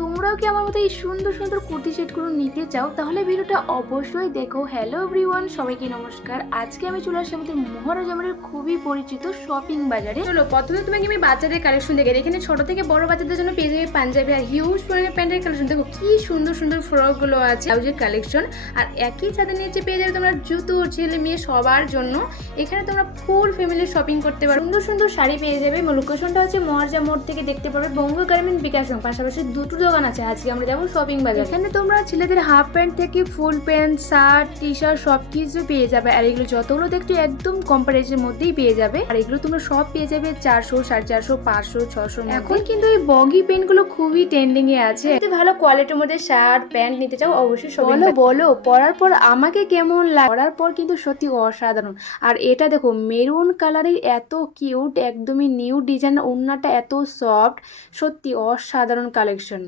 তোমরাও কি আমার মতো এই সুন্দর সুন্দর কুর্তি সেটগুলো নিতে চাও? তাহলে ভিডিওটা অবশ্যই দেখো। হ্যালো এভরিওয়ান, সবাইকে নমস্কার। আজকে আমি চলে আসলাম আমাদের মহারাজামারের খুবই পরিচিত শপিং বাজারে। চলো প্রথমে তোমাকে আমি বাচ্চাদের কালেকশন দেখে, এখানে ছোট থেকে বড় বাচ্চাদের জন্য পেয়ে যাবে পাঞ্জাবি আর হিউজ পরিমাণে প্যান্টের কালেকশন। দেখো কি সুন্দর সুন্দর ফ্রকগুলো আছে, ব্লাউজের কালেকশন। আর একই ছাদের নিচে পেয়ে যাবে তোমরা জুতো, ছেলে মেয়ে সবার জন্য। এখানে তোমরা ফুল ফ্যামিলি শপিং করতে পারো। সুন্দর সুন্দর শাড়ি পেয়ে যাবে। লোকেশনটা হচ্ছে মহারাজা মোড় থেকে দেখতে পারবে বঙ্গ গার্মেন্ট বিকাশ। পাশাপাশি দুটো দোকান আছে। আজকে আমরা যাবো শপিং বাজার। এখানে তোমরা ছেলেদের হাফ প্যান্ট থেকে full pant, shirt, T shirt সব কিছু পেয়ে যাবে। আর এগুলো যতগুলো দেখছো একদম কম প্রাইসের মধ্যেই পেয়ে যাবে। আর এগুলো তোমরা সব পেয়ে যাবে 400, 450, 500, 600। এখন কিন্তু এই বগি প্যান্ট গুলো খুবই ট্রেন্ডিং এ আছে। যদি ভালো কোয়ালিটির মধ্যে শার্ট প্যান্ট নিতে চাও অবশ্যই বলো বলো পরার পর আমাকে কেমন লাগে। পরার পর কিন্তু সত্যি অসাধারণ। আর এটা দেখো মেরুন কালারের, এত কিউট, একদমই নিউ ডিজাইন, ওড়নাটা এত সফট, সত্যি অসাধারণ কালেকশন।